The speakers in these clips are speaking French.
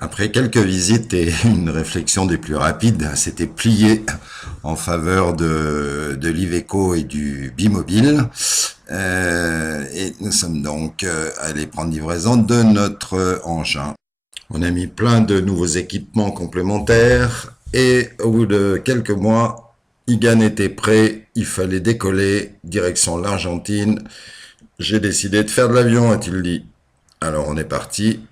Après quelques visites et une réflexion des plus rapides, c'était plié en faveur de l'Iveco et du Bimobile. Et nous sommes donc allés prendre livraison de notre engin. On a mis plein de nouveaux équipements complémentaires et au bout de quelques mois, Igan était prêt, il fallait décoller, direction l'Argentine. J'ai décidé de faire de l'avion, a-t-il dit. Alors on est parti.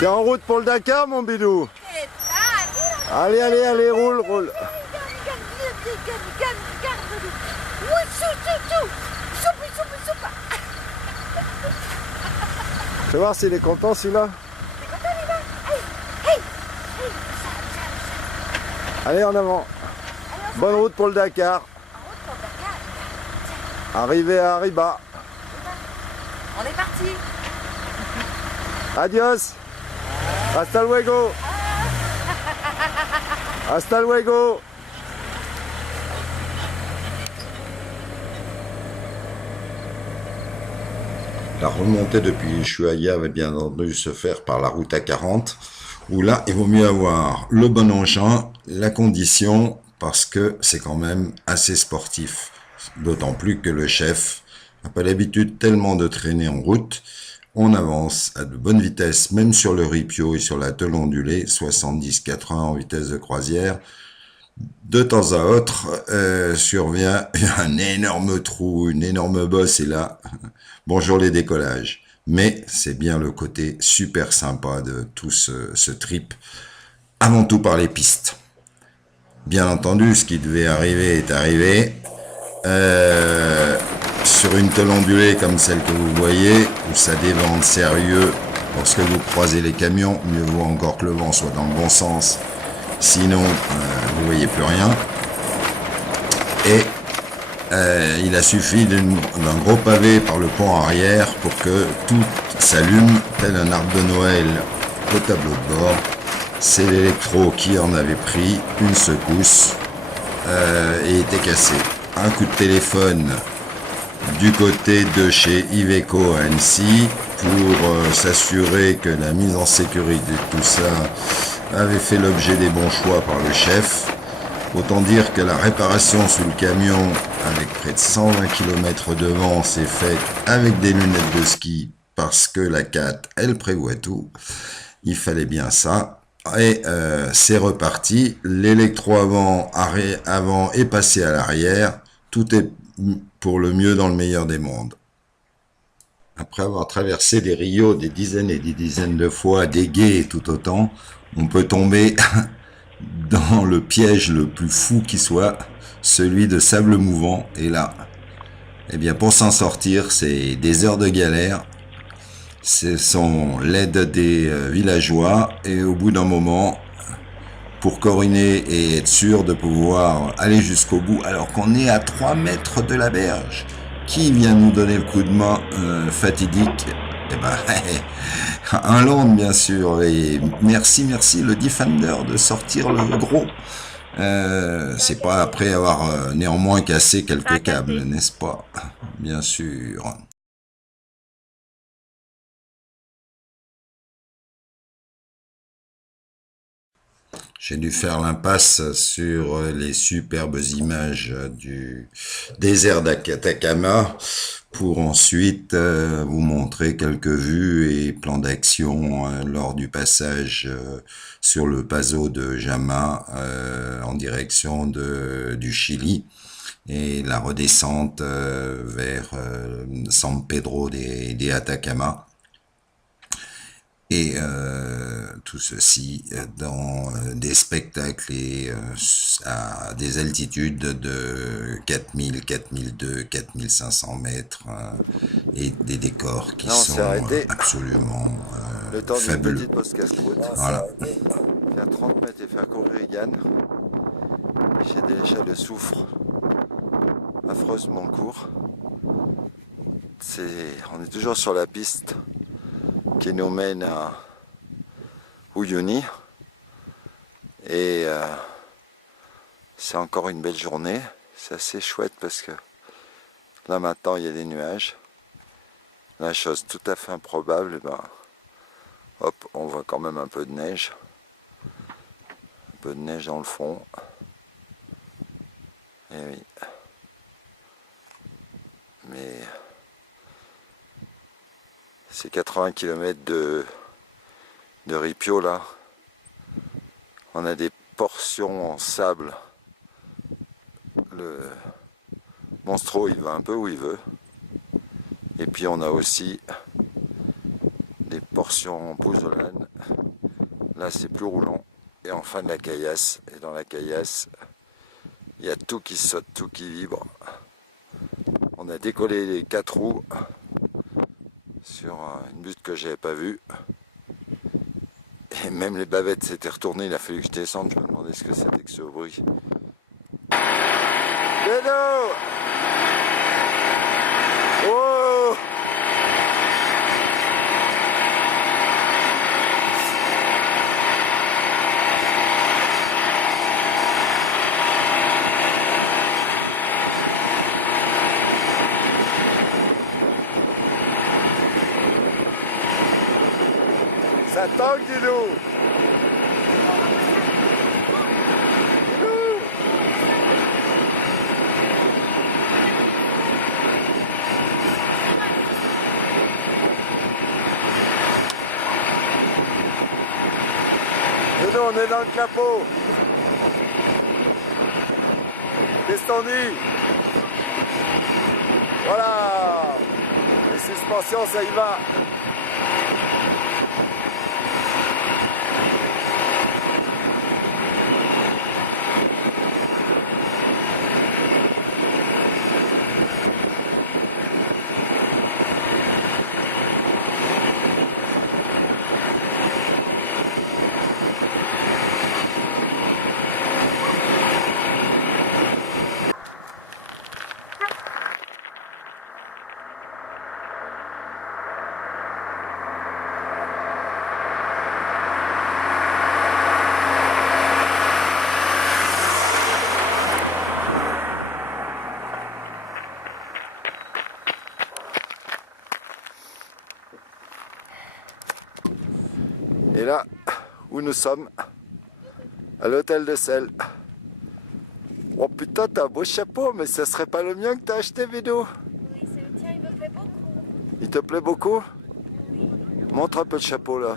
T'es en route pour le Dakar, mon bidou? Allez, allez, allez, roule, roule. Tu vas voir s'il est content, celui-là. Allez, en avant. Bonne route pour le Dakar. Arrivé à Arriba. On est parti. Adios. Hasta luego. Hasta luego. La remontée depuis Ushuaïa va bien entendu se faire par la route A40, où là, il vaut mieux avoir le bon engin, la condition, parce que c'est quand même assez sportif. D'autant plus que le chef n'a pas l'habitude tellement de traîner en route. On avance à de bonnes vitesses, même sur le ripio et sur la tôle ondulée, 70-80 en vitesse de croisière. De temps à autre, survient un énorme trou, une énorme bosse, et là, bonjour les décollages. Mais c'est bien le côté super sympa de tout ce trip, avant tout par les pistes. Bien entendu, ce qui devait arriver est arrivé. Sur une tôle ondulée comme celle que vous voyez, où ça dévente sérieux, lorsque vous croisez les camions, mieux vaut encore que le vent soit dans le bon sens. Sinon, vous voyez plus rien. Et il a suffi d'un gros pavé par le pont arrière pour que tout s'allume tel un arbre de Noël au tableau de bord. C'est l'électro qui en avait pris une secousse et était cassé. Un coup de téléphone du côté de chez Iveco à Annecy pour s'assurer que la mise en sécurité de tout ça avait fait l'objet des bons choix par le chef. Autant dire que la réparation sous le camion, avec près de 120 km de vent, s'est faite avec des lunettes de ski, parce que la 4, elle prévoit tout. Il fallait bien ça. Et c'est reparti. L'électro avant est passé à l'arrière. Tout est pour le mieux dans le meilleur des mondes. Après avoir traversé des rios des dizaines et des dizaines de fois, des gués tout autant, on peut tomber dans le piège le plus fou qui soit, celui de sable mouvant. Et là, eh bien, pour s'en sortir, c'est des heures de galère. Ce sont l'aide des villageois. Et au bout d'un moment, pour coriner et être sûr de pouvoir aller jusqu'au bout, alors qu'on est à 3 mètres de la berge, qui vient nous donner le coup de main fatidique? Eh ben, un land bien sûr, et merci le Defender de sortir le gros. C'est pas après avoir néanmoins cassé quelques câbles, n'est-ce pas? Bien sûr. J'ai dû faire l'impasse sur les superbes images du désert d'Atacama pour ensuite vous montrer quelques vues et plans d'action lors du passage sur le Paso de Jama en direction du Chili et la redescente vers San Pedro de Atacama. Et tout ceci dans des spectacles et à des altitudes de 4000, 4002, 4500 mètres et des décors qui Là, on sont s'est arrêté. absolument Le temps d'une fabuleux. petite pause casse-croûte. Voilà. Faire 30 mètres et faire courir Yann. J'ai des échelles de soufre affreusement court. On est toujours sur la piste qui nous mène à Uyuni. Et c'est encore une belle journée. C'est assez chouette parce que Là maintenant il y a des nuages. La chose tout à fait improbable, et ben, hop, on voit quand même un peu de neige. Un peu de neige dans le fond. Et oui. Mais c'est 80 km de Ripio là. On a des portions en sable. Le Monstro il va un peu où il veut. Et puis on a aussi des portions en pouzzolane. Là c'est plus roulant. Et enfin de la caillasse. Et dans la caillasse, il y a tout qui saute, tout qui vibre. On a décollé les 4 roues sur une butte que j'avais pas vue. Et même les bavettes s'étaient retournées, il a fallu que je descende, je me demandais ce que c'était que ce bruit. Bédo! Oh! Ça tangue, dis-nous! Dis-nous! Dis-nous, on est dans le clapot! Qu'est-ce qu'on dit? Voilà! Les suspensions, ça y va! Et là, où nous sommes, à l'hôtel de Selle. Oh putain, t'as un beau chapeau, mais ça serait pas le mien que t'as acheté, Bédo? Oui, c'est le tien, il me plaît beaucoup. Il te plaît beaucoup? Montre un peu le chapeau là.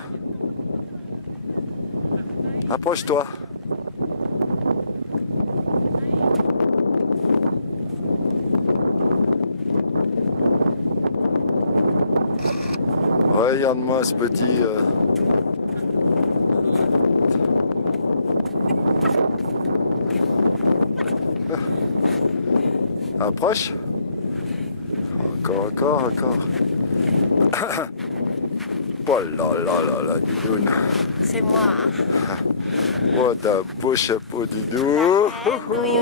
Approche-toi. Regarde-moi ce petit... Approche. Encore. Oh là là, Didoune. C'est moi. Oh, t'as un beau chapeau, Didou. Oui,